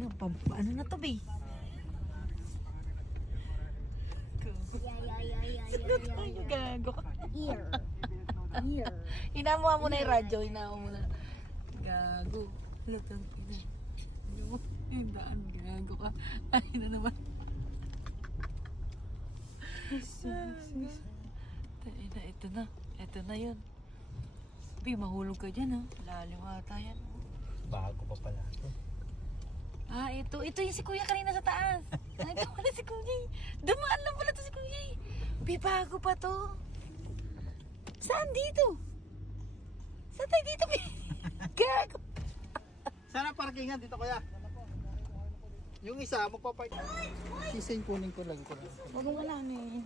Ano na to, be? Sunod tayo, gago ka. Ear. Hinamuha mo na yung radyo, hinamuha mo na. Gago. Latang ina. Yung daan, gago ka. Ay na naman. Ito na. Ito na yun. Bi, mahulog ka dyan, ha? Lalim ata yan. Bago pa pala ito. Ah, ito. Ito yung si Kuya kanina sa taas. Ay, ito pala si Kuya. Dumaan lang pala to si Kuya. Bi, bago pa to. Saan dito? Saan tayo dito, Bi? Gago. Sana parkingan dito kuya. Yung isa, magpapark. Sising kunin ko lang ko. Huwag mo wala na eh.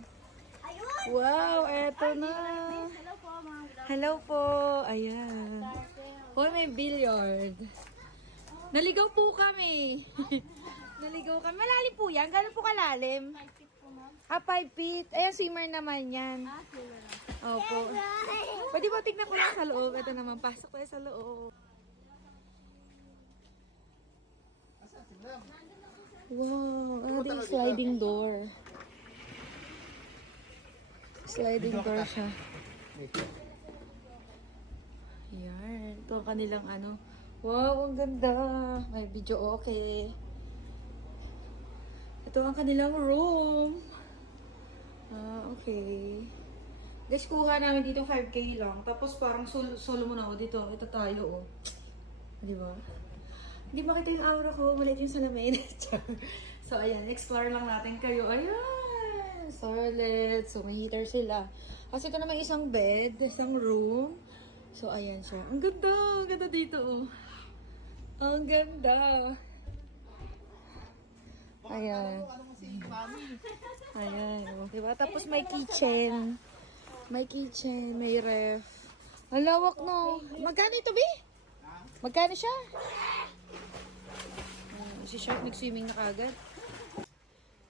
Wow, eto na. Hello po. Ayan. Hoy, may billiard. Naligaw po kami. Naligaw kami. Malalim po yan. Gano'n po kalalim? 5 feet po, ma'am. 5 feet. Ayan, swimmer naman yan. Swimmer na. Opo. Pwede ba tignan ko lang sa loob? Ito naman, pasok tayo sa loob. Wow, ano din sliding door. Sliding door siya. Yan. Ito ang kanilang ano. Wow, ang ganda. May video okay. Ito ang kanilang room. Ah, okay. Guys, kuha namin dito 5K lang. Tapos parang solo muna ako dito. Ito tayo, oh. Di ba? Hindi makita yung aura ko. Maliit yung salamin. So, ayan. Explore lang natin kayo. Ayan! Solid. So, may heater sila. Kasi ito naman isang bed. Isang room. So, ayan siya. Ang ganda. Ang ganda dito, oh. Ang ganda. Ayan. Ayan. Oh. Diba? Tapos may kitchen. May kitchen. May ref. Ang lawak, no? Magkano ito, Bi? Magkano siya? Si Shark nag-swimming na kagad.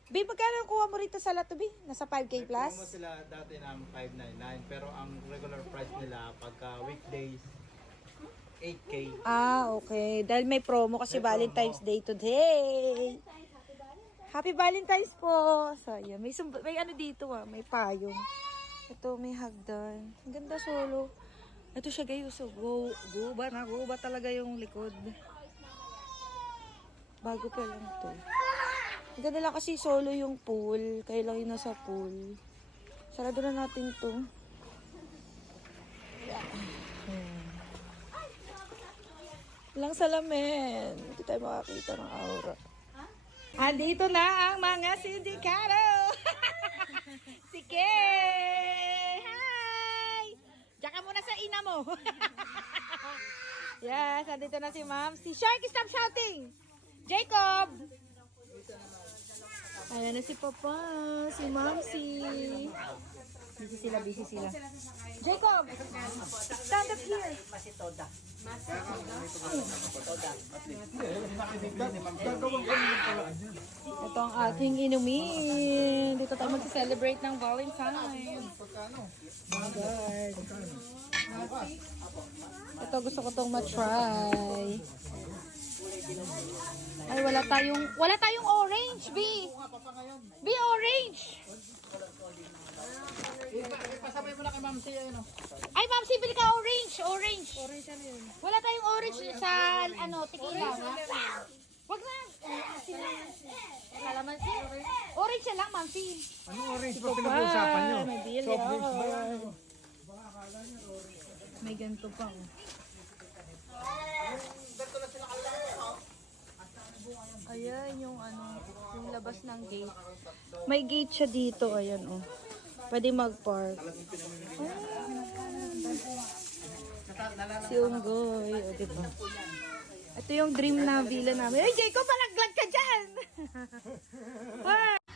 Bi, magkano ang kuha mo rito sa lato, Bi? Nasa 5K plus? Promo sila dati ng 599 pero ang regular price nila pagka weekdays 8K. Ah, okay. Dahil may promo kasi May Valentine's promo. Day today. Happy Valentine's po. So, ayan. May ano dito, ah. May payong. Ito, may hagdan. Ang ganda solo. Ito siya, guys. So, guba na. Guba talaga yung likod. Bago pa lang to. Ang ganda lang kasi solo yung pool. Kaya lang yun nasa pool. Sarado na natin to. Walang salamin. Hindi tayo makakita ng aura. Andito na ang mga sindikato. Si Kay! Hi! Diyan ka muna sa ina mo. Yes, andito na si Ma'am. Si Shark, stop shouting! Jacob! Ayan na si Papa, si Mamsi. Busy sila. Jacob! Stand up here! Ito ang ating inumin. Dito tayo mag-celebrate ng Valentine's. Oh God. Ito gusto ko tong ma-try. Ay, wala tayong orange, B. B, orange. Pasabay mo na kay Ma'am siya yun. Ay, Ma'am, bili ka orange. Orange ano yun? Wala tayong orange sa, tequila. Wag na. Kalamansi. Orange lang, Ma'am. Anong orange ba pinag-uusapan nyo? May billiard. Soft drinks ba yan? May ganito pa. Oh. Ayan yung yung labas ng gate. May gate siya dito, ayan oh. Pwede mag-park. Si Unggoy, o diba? Ito yung dream na villa namin. Ay, Jacob, palaglag ka dyan!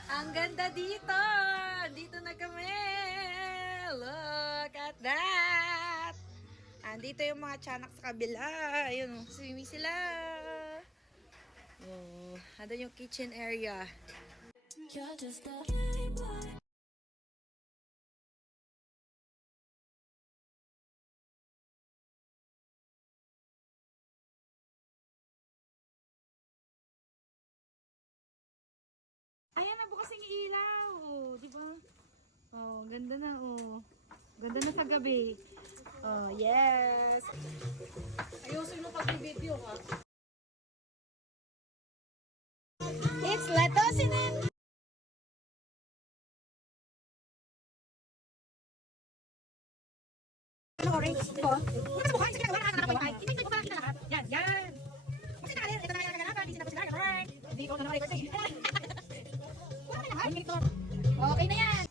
Ang ganda dito! Dito na kami! Look at that! Andito yung mga tiyanak sa kabila. Ayun, swimming sila. Oh, andun yung kitchen area. You're just a bukas yung ilaw. Oh, di ba? Oh, ganda na, oh. Ganda na sa gabi. Oh, yes. Ayusin mo pag-video ka. It's Latosinen. Ano orange ko? Ano sa mukha? Isa ka na wala. Hindi ko pala kita lahat. Yan, yan. Kasi na ito na yung naganapan. Hindi na sila. Alright. Hindi ko na na-record eh. Wala na lahat. Okay na yan.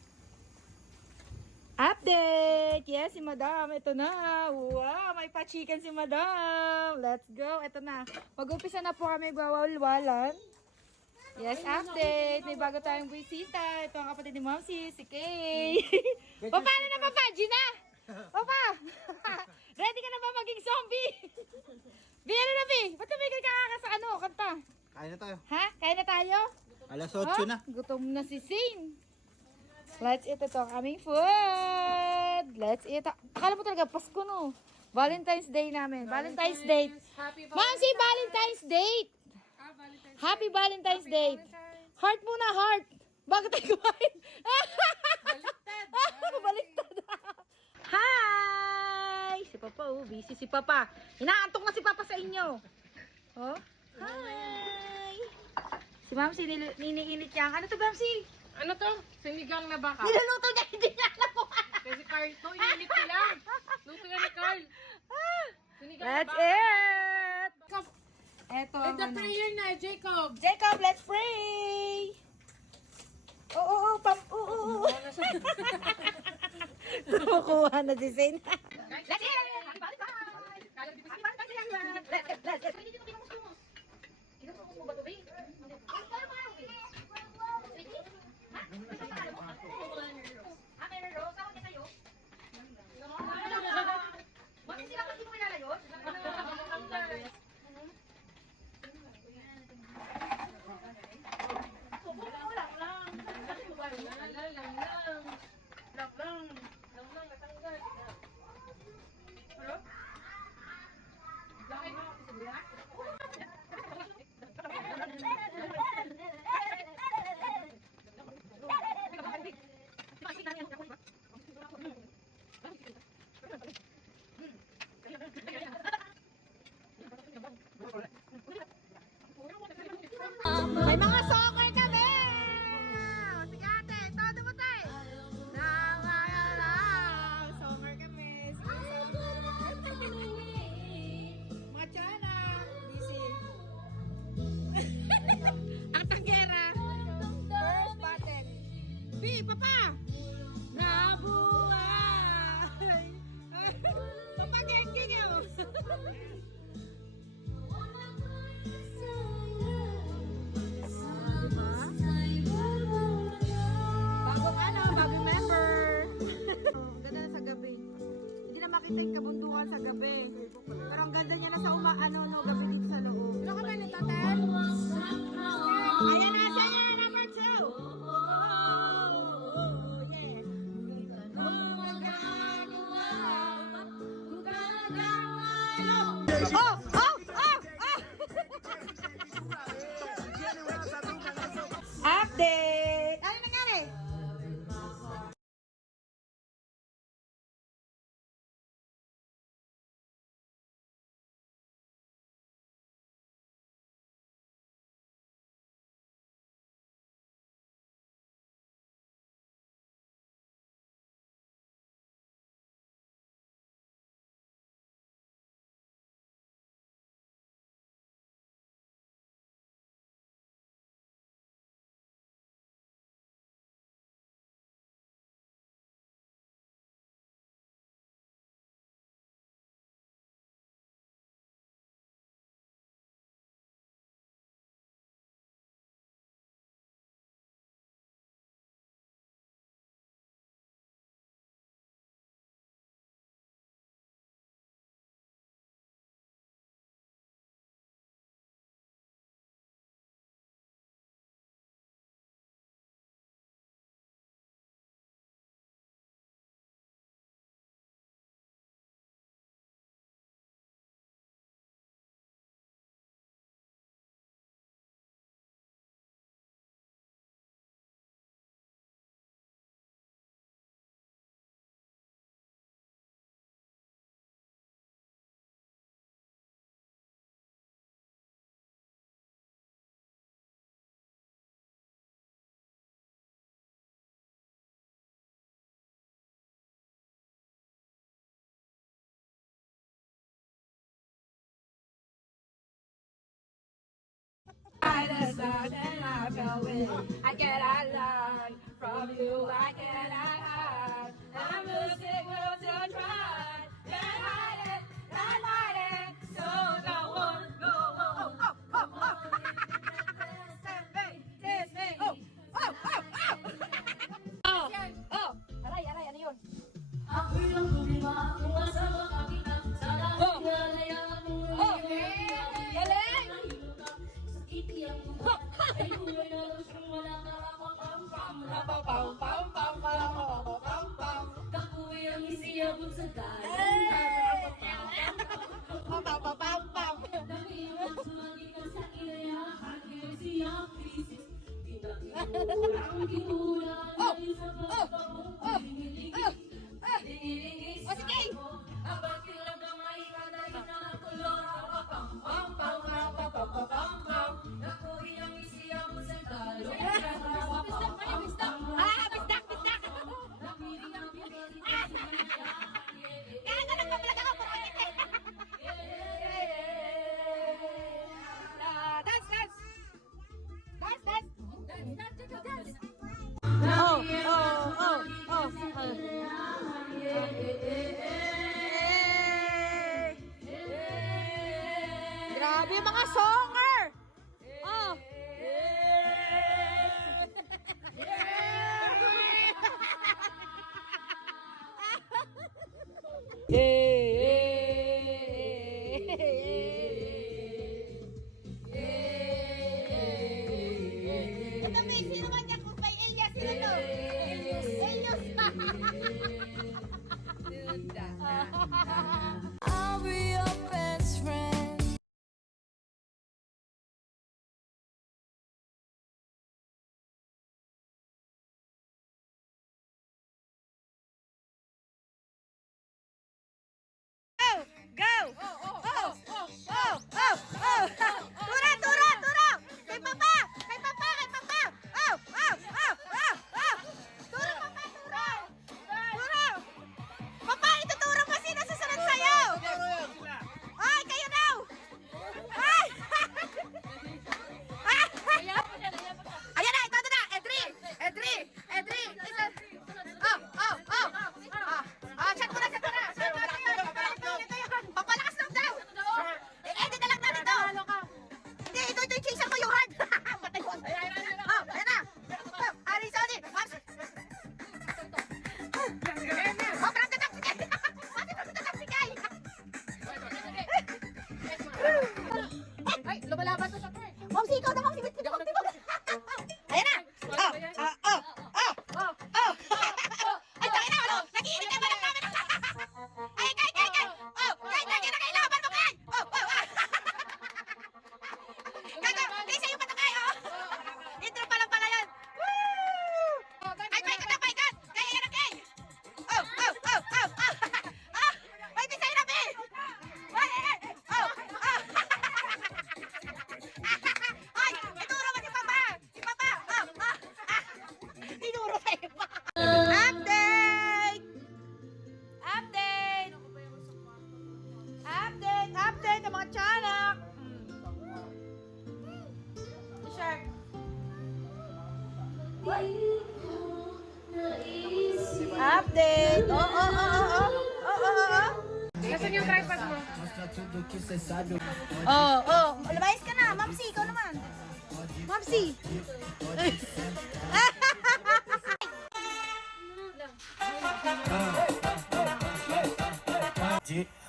Update! Yes, si Madam. Ito na. Wow, may pa-chicken si Madam. Let's go. Ito na. Mag-upisa na po kami gawawalwalan. Yes, update. May bago tayong bisita. Ito ang kapatid ni Momsi, si Kay. Paano na, Papa? Gina? Papa! Ready ka na ba maging zombie? Bi, ano na, Bi? Ba't tumigil ka sa ano, kanta? Kain na tayo. Ha? Kaya na tayo? Alas 8 na. Gutom na si Zane. Let's eat ito ang aming food. Let's eat. Akala mo talaga, Pasko no. Valentine's Day namin. Valentine's Day. Mamsi, Valentine's Day. Happy Valentine's Day. Heart muna, heart. Bakit tayo kumain? Baliktad. Baliktad. Hi! Si Papa, oh. Busy si Papa. Inaantok na si Papa sa inyo. Oh. Hi! Si Mamsi, niniinit niya. Ano to, Mamsi? Ano to? Sinigang na baka. Niluluto niya, hindi niya alam mo. Kasi Carl to, init ko lang. Luto yan ni Carl. Sinigang na Let's baka. eat! Eto ang It's a ano. prayer na, Jacob. Jacob, let's pray! Oo, Kumukuha na si Zane. Let's eat! Happy Valentine's! Happy Valentine's! Let's eat! Kinumusmus mo ba ito, Ray? Meron rose? Ako niya kayo? Bakit sila kasi mo nilalayos? May mga soccer kami! Sige ate, todo mo tayo! Lang! Soccer kami! Machana! Busy! Ang tanggera! First button! B, Papa! Nabuhay! Papa, geng-geng yun! Bagong ano, bagong member. Ganda na sa gabi. Hindi na makita yung kabundukan sa gabi. Pero ang ganda niya na sa gabi dito sa loob. Ano ka ba nito, Ted? Ayan na siya, number 2. away. I cannot learn from you. I cannot hide. I'm losing will to try. Can't hide it, can't hide it. So go on, go on. Kiss me. Oh. Aray, ano yun? Grabe mga songer! Oh! Ito may sino man niya kung may Elias sila no? Elias pa! I'll be your best friend. Go! Tura! Kay Papa! Oh! Tura, Papa, tura! Papa, ituturo mo sino susunod sa'yo! Ay, kayo daw! Ay! Ayan na, ito na! Edri! Chat mo na! Papalakas lang daw! I-edit na lang natin to! Hindi, ito yung chaser ko yung hard! Patay ko! Ayan na! Arizona! Parang tataksikay! Bakit parang tataksikay? Ay, lumalaban to sa car. Momsi, ikaw na, Momsi! Ayan na! Ay, tayo na! Nag-iinit naman ang namin! Ay, kay! Kay, nakailaban mo, kay! Kay, sa'yo pa ito, kay! Intro pa lang pala yan! Woo! Ay, paikot! Kay, ayan na, kay! Ay, di sa'yo na, be! Ay, ituro mo si Papa! Tinuro sa'yo pa! Update ng mga tiyanak! Shark! Update! Nasaan yung tripod mo? Lumayas ka na! Mamsi, ikaw naman! Mamsi!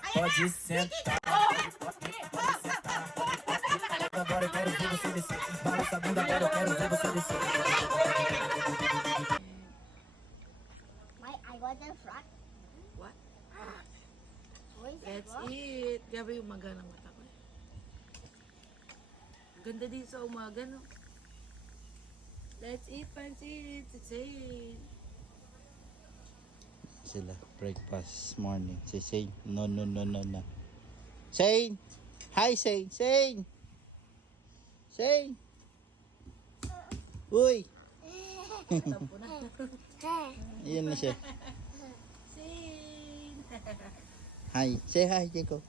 Pode sentar. Agora eu quero ver você descer. Balança a bunda, agora eu quero ver você descer. I wasn't front. What? Where is That's it. Grabe yung umaga ng mata ko. Ganda din sa umaga, no? Let's eat pancit. It's it. Sila, breakfast morning. Si Shane, no. Shane! Hi, Shane! Uy! Ayan na siya. Sin. Hi. Say hi, Jacob.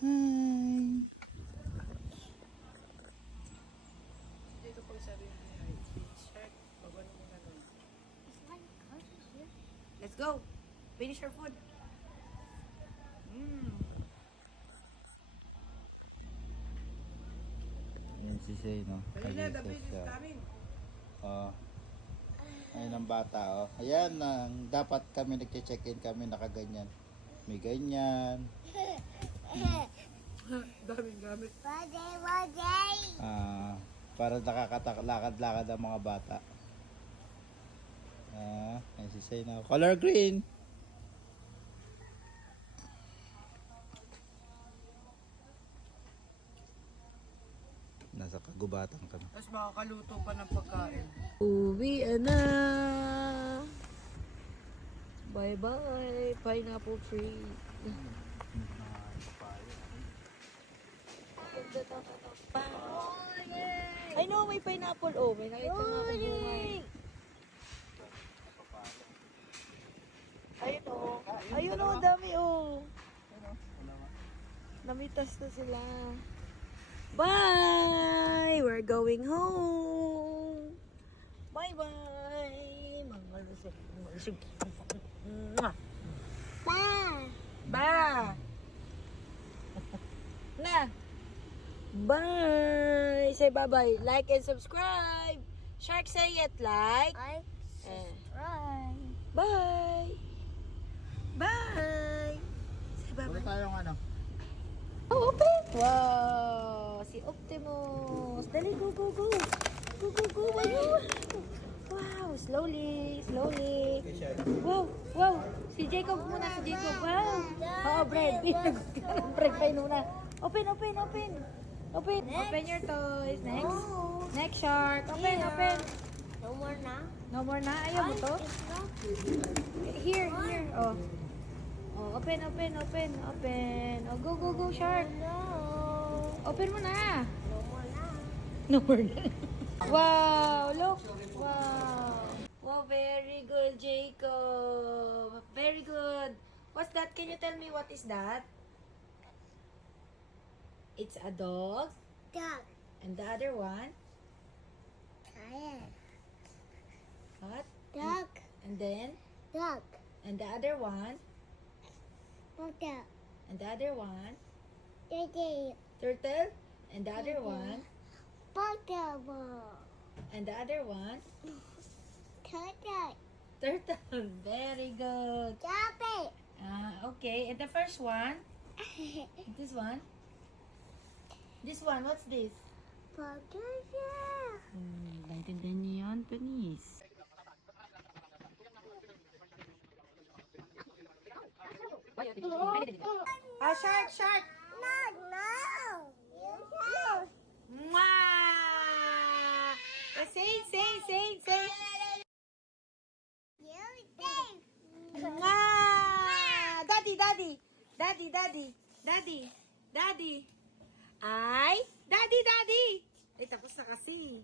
Hi. Let's go. Finish your food. Yan si Shay, no? Oh. Ayun ang bata, oh. Ayan, dapat kami nag-check-in kami nakaganyan. May ganyan. Daming gamit. Para nakakatalakad-lakad ang mga bata. Ayan si Shay, no? Color green. Nasa kagubatan kami. Tapos makakaluto pa ng pagkain. Uwi na. Bye-bye. Pineapple tree. I know, may pineapple. Oh, may nakita nga ako bunga. Ayun oh. Ayun oh, dami oh. Namitas na sila. Bye! We're going home. Bye-bye. Mga lusog. Ba! Na! Bye! Say bye-bye. Like and subscribe. Shark, say it. Like. Eh. Bye! Bye! Say Wala bye-bye. tayong ano. Oh, open! Wow! Si Optimus! Dali, go, go, go! Go, go, go! Ayun! Wow! Slowly! Slowly! Wow! Wow! Si Jacob muna! Si Jacob! Wow! Oo, bread! Pinagot ka ng bread pa muna! Open! Open! Open! Open! Open your toys! Next! Next shark! Open! Open! No more na? No more na? Ayaw mo to? Here! Here! Oh! Oh, open, open, open, open. Oh, go, go, go, shark. No. Open mo na. No more na. No more na. Wow, look. Wow. Wow, very good, Jacob. Very good. What's that? Can you tell me what is that? It's a dog. Duck. And the other one? Tired. What? Duck. And then? Duck. And the other one? Duck. And the other one? Daddy. Turtle? And the other one? Ball. And the other one? Turtle. Turtle. Very good. Stop it. Okay. And the first one? This one? This one, what's this? Potato. Naintindihan niyo yun, Panis? Shark, shark! No. You Mwah! Say. You think. Mwah! Daddy. Ay, daddy. Eh, tapos na kasi.